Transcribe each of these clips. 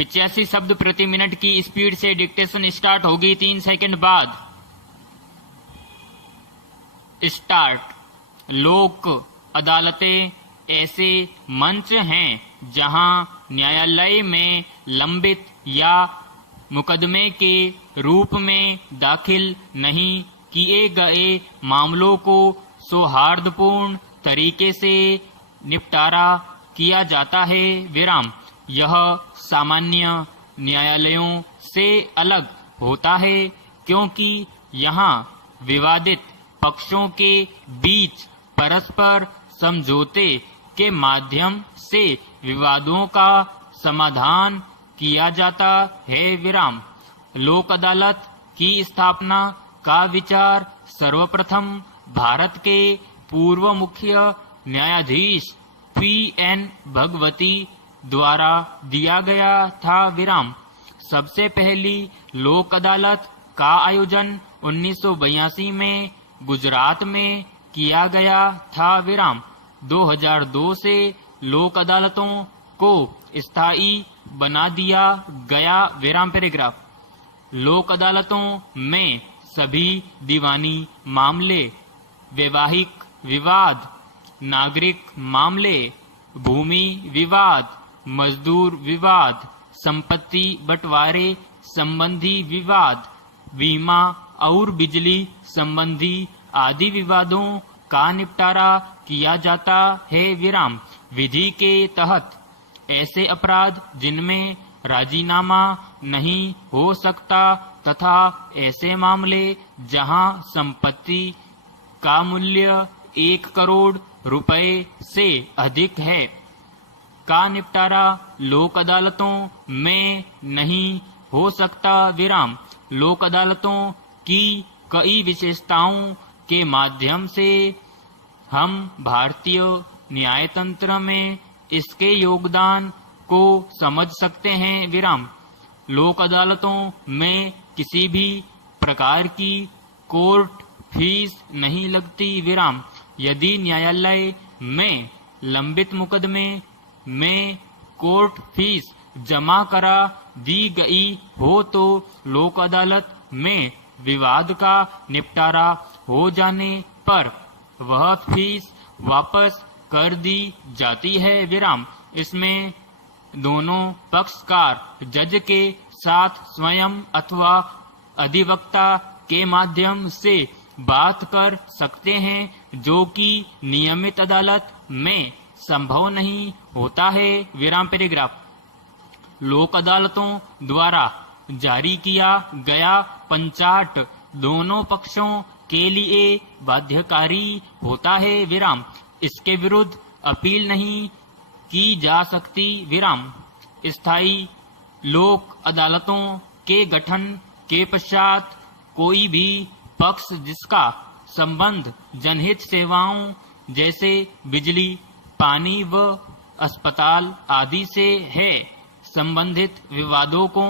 85 शब्द प्रति मिनट की स्पीड से डिक्टेशन स्टार्ट होगी 3 सेकंड बाद। स्टार्ट। लोक अदालतें ऐसे मंच हैं जहां न्यायालय में लंबित या मुकदमे के रूप में दाखिल नहीं किए गए मामलों को सौहार्दपूर्ण तरीके से निपटारा किया जाता है। विराम। यह सामान्य न्यायालयों से अलग होता है क्योंकि यहाँ विवादित पक्षों के बीच परस्पर समझौते के माध्यम से विवादों का समाधान किया जाता है। विराम। लोक अदालत की स्थापना का विचार सर्वप्रथम भारत के पूर्व मुख्य न्यायाधीश P.N. भगवती द्वारा दिया गया था। विराम। सबसे पहली लोक अदालत का आयोजन 1982 में गुजरात में किया गया था। विराम। 2002 से लोक अदालतों को स्थायी बना दिया गया। विराम पैराग्राफ। लोक अदालतों में सभी दीवानी मामले, वैवाहिक विवाद, नागरिक मामले, भूमि विवाद, मजदूर विवाद, संपत्ति बंटवारे संबंधी विवाद, बीमा और बिजली संबंधी आदि विवादों का निपटारा किया जाता है। विराम। विधि के तहत ऐसे अपराध जिनमें राजीनामा नहीं हो सकता तथा ऐसे मामले जहां संपत्ति का मूल्य 1 करोड़ रुपए से अधिक है का निपटारा लोक अदालतों में नहीं हो सकता। विराम। लोक अदालतों की कई विशेषताओं के माध्यम से हम भारतीय न्यायतंत्र में इसके योगदान को समझ सकते हैं। विराम। लोक अदालतों में किसी भी प्रकार की कोर्ट फीस नहीं लगती। विराम। यदि न्यायालय में लंबित मुकदमे में कोर्ट फीस जमा करा दी गई हो तो लोक अदालत में विवाद का निपटारा हो जाने पर वह फीस वापस कर दी जाती है। विराम। इसमें दोनों पक्षकार जज के साथ स्वयं अथवा अधिवक्ता के माध्यम से बात कर सकते हैं, जो कि नियमित अदालत में संभव नहीं होता है। विराम पैराग्राफ। लोक अदालतों द्वारा जारी किया गया पंचाट दोनों पक्षों के लिए बाध्यकारी होता है। विराम। इसके विरुद्ध अपील नहीं की जा सकती। विराम। स्थायी लोक अदालतों के गठन के पश्चात कोई भी पक्ष जिसका संबंध जनहित सेवाओं जैसे बिजली, पानी व अस्पताल आदि से है, संबंधित विवादों को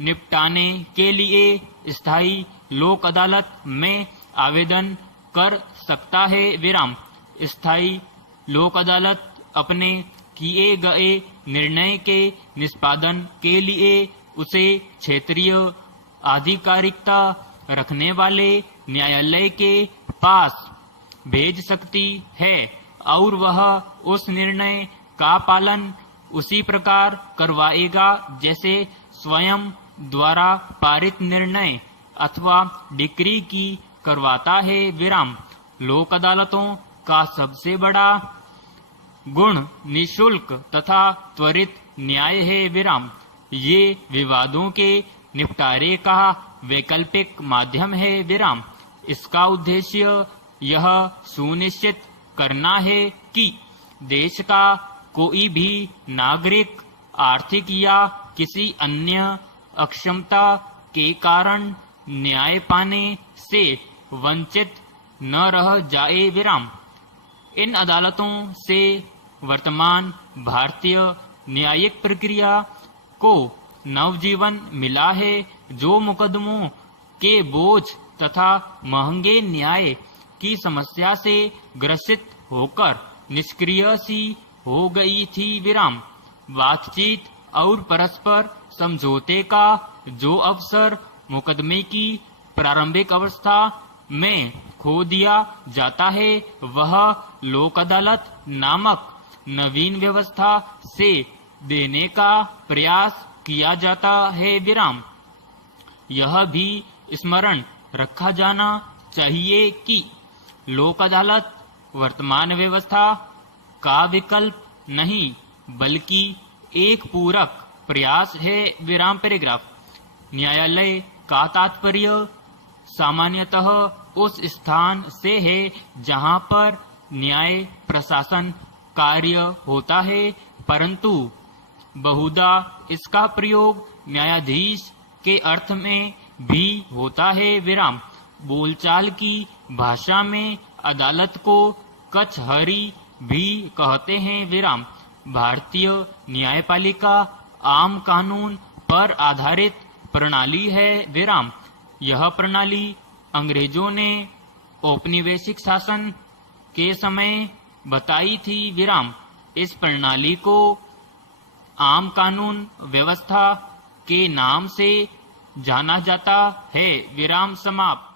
निपटाने के लिए स्थायी लोक अदालत में आवेदन कर सकता है। विराम। स्थायी लोक अदालत अपने किए गए निर्णय के निष्पादन के लिए उसे क्षेत्रीय आधिकारिकता रखने वाले न्यायालय के पास भेज सकती है और वह उस निर्णय का पालन उसी प्रकार करवाएगा जैसे स्वयं द्वारा पारित निर्णय अथवा डिक्री की करवाता है। विराम। लोक अदालतों का सबसे बड़ा गुण निशुल्क तथा त्वरित न्याय है। विराम। ये विवादों के निपटारे का वैकल्पिक माध्यम है। विराम। इसका उद्देश्य यह सुनिश्चित करना है कि देश का कोई भी नागरिक आर्थिक या किसी अन्य अक्षमता के कारण न्याय पाने से वंचित न रह जाए। विराम। इन अदालतों से वर्तमान भारतीय न्यायिक प्रक्रिया को नवजीवन मिला है, जो मुकदमों के बोझ तथा महंगे न्याय की समस्या से ग्रसित होकर निष्क्रिय सी हो गई थी। विराम। बातचीत और परस्पर समझौते का जो अवसर मुकदमे की प्रारंभिक अवस्था में खो दिया जाता है, वह लोक अदालत नामक नवीन व्यवस्था से देने का प्रयास किया जाता है। विराम। यह भी स्मरण रखा जाना चाहिए कि लोक अदालत वर्तमान व्यवस्था का विकल्प नहीं बल्कि एक पूरक प्रयास है। विराम पैराग्राफ। न्यायालय का तात्पर्य सामान्यतः उस स्थान से है जहां पर न्याय प्रशासन कार्य होता है, परंतु बहुधा इसका प्रयोग न्यायाधीश के अर्थ में भी होता है। विराम। बोलचाल की भाषा में अदालत को कचहरी भी कहते हैं। विराम। भारतीय न्यायपालिका आम कानून पर आधारित प्रणाली है। विराम। यह प्रणाली अंग्रेजों ने औपनिवेशिक शासन के समय बताई थी। विराम। इस प्रणाली को आम कानून व्यवस्था के नाम से जाना जाता है। विराम समाप्त।